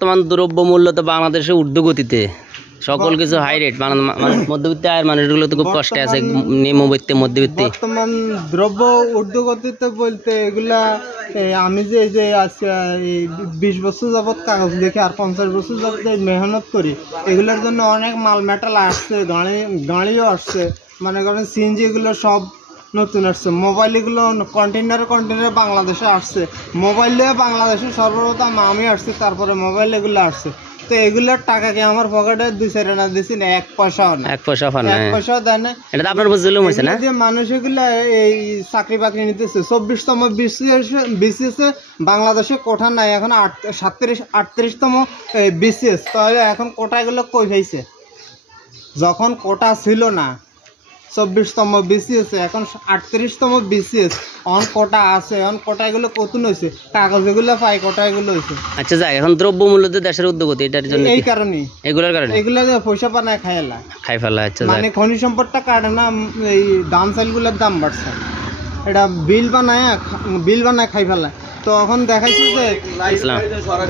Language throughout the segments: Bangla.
বর্তমান দ্রব্য মূল্য তো বাংলাদেশে ঊর্ধ্বগতিতে, সকল কিছু হাই রেট, মধ্যবিত্ত আয়ের মানুষগুলো তো খুব কষ্টে আছে, নিম্নবিত্ত মধ্যবিত্ত। বর্তমান দ্রব্য ঊর্ধ্বগতিতে বলতে এগুলা আমি যে 20 বছর যাবৎ কাগজ দেখে আর 50 বছর যাবৎ মেহনত করি, এগুলোর জন্য অনেক মাল মেটাল আসছে, গাড়িও আসছে, মনে করেন সিএনজি এগুলো সব নতুন আসছে। মোবাইল এগুলো কন্টেনারে বাংলাদেশে আসছে, মোবাইল দিয়ে বাংলাদেশে সর্বপ্রথম আমি আসছি, তারপরে মোবাইল এগুলো আসছে। তো এগুলোর টাকা কি আমার পকেটে 2-4 আনা দিছি না, 1 পয়সাও না, 1 পয়সা দেয় না। এটা তো আপনার বুঝলুম হইছে না, যে মানুষ এগুলা এই চাকরি বাকরি নিতেছে। 24তম বিসিএস বাংলাদেশে কোঠা নাই, এখন 38তম বিসিএস। তাহলে এখন কোটা এগুলো কই পাইছে? যখন কোটা ছিল না 24তম বিসিএস, এখন 38তম বিসিএস, অন কোটা আছে, অন কোটা এগুলো কতন হয়েছে, কাগজ এগুলো পাই, কোটা এগুলো হয়েছে। আচ্ছা যাক, এখন দ্রব্য মূল্য যে দেশের ঊর্ধ্বগতি, এটার জন্য এই কারণে এগুলো পয়সা পানায় খাই ফেলা। আচ্ছা, মানে খনিজ সম্পদটা কাটে না, এই দাম চাইলগুলোর দাম বাড়ছে, এটা বিল বানায় খাই ফেলা। তো এখন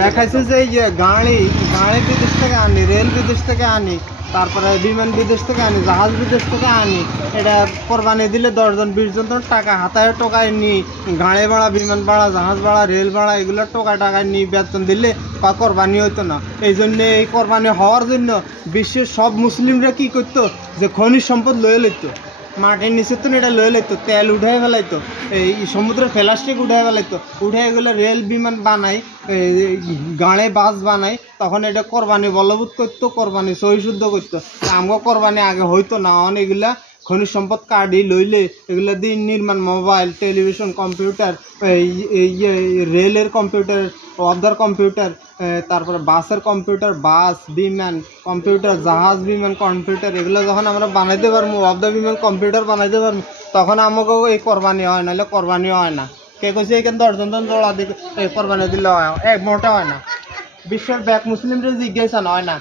দেখাইছে যে এই যে গাড়ি বিদেশ থেকে আনি, রেল বিদেশ থেকে আনি, তারপরে বিমান বিদেশ থেকে আনি, জাহাজ বিদেশ থেকে আনি, এটা কোরবানি দিলে 10 জন 20 জন টাকা হাতায় টোকায় নি, গাড়ি ভাড়া, বিমান ভাড়া, জাহাজ ভাড়া, রেল ভাড়া এগুলো টাকায় নি বেতন দিলে বা কোরবানি হইতো না। এই জন্যে এই কোরবানি হওয়ার জন্য বিশ্বের সব মুসলিমরা কি করতো, যে খনিজ সম্পদ লয়ে লইতো, মাটির নিচে তো এটা লয়ে লইতো, তেল উঠাই ফেলাইতো, এই সমুদ্রের প্লাস্টিক উঠাই ফেলাইতো, উঠে এগুলো রেল বিমান বানাই, গাড়ি বাস বানাই, তখন এটা কোরবানি বলবৎ করতো, কোরবানি সহি শুদ্ধ করতো। আমগো কোরবানি আগে হইতো না, এগুলা খনিজ সম্পদ কার্ডই লইলে এগুলো দিয়ে নির্মাণ, মোবাইল, টেলিভিশন, কম্পিউটার, রেলের কম্পিউটার, অবদার কম্পিউটার, তারপরে বাসের কম্পিউটার, বাস বিমান কম্পিউটার, জাহাজ বিমান কম্পিউটার, এগুলো যখন আমরা বানাইতে পারবো, অবদা বিমান কম্পিউটার বানাইতে পারবো, তখন আমাকেও এই কোরবানি হয়, নাহলে কোরবানি হয় না। কে কইছে এখানে 10 জন জোড়া দিয়ে এই কোরবানি দিলে হয়? এক মোটা হয় না। বিশ্বের ব্যাক মুসলিমরা জিজ্ঞাসা হয় না।